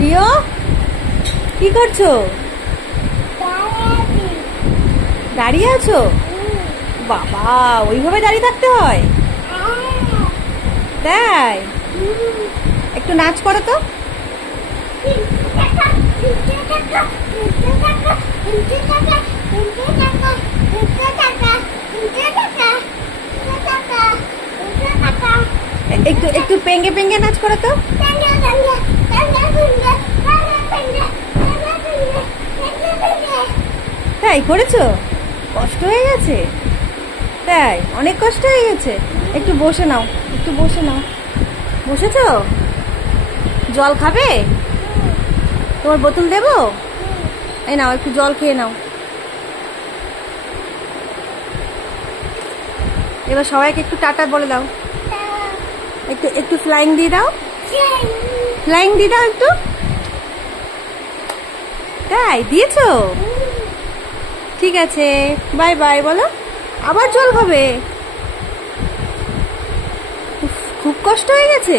Rio কি করছো? দাঁড়িয়ে আছো? বাবা, ওইভাবে দাঁড়িয়ে থাকতে হয়? তাই? একটু নাচ করো তো। একটু একটু পেঙ্গে পেঙ্গে নাচ করো তো। তাই করেছো? কষ্ট হয়ে গেছে? তাই অনেক কষ্ট হয়ে গেছে। একটু বসে নাও, একটু বসে নাও। বসেছো? জল খাবে? তোমার বোতল দেবো? এই নাও, একটু জল খেয়ে নাও। এবার সবাইকে একটু টাটা বলে দাও। একটু একটু ফ্লাইং দিয়ে দাও। ফ্লাইং দিয়ে দাও একটু। তাই দিয়েছো? ঠিক আছে, বাই বাই বলো। আবার জল খাবে? খুব কষ্ট হয়ে গেছে।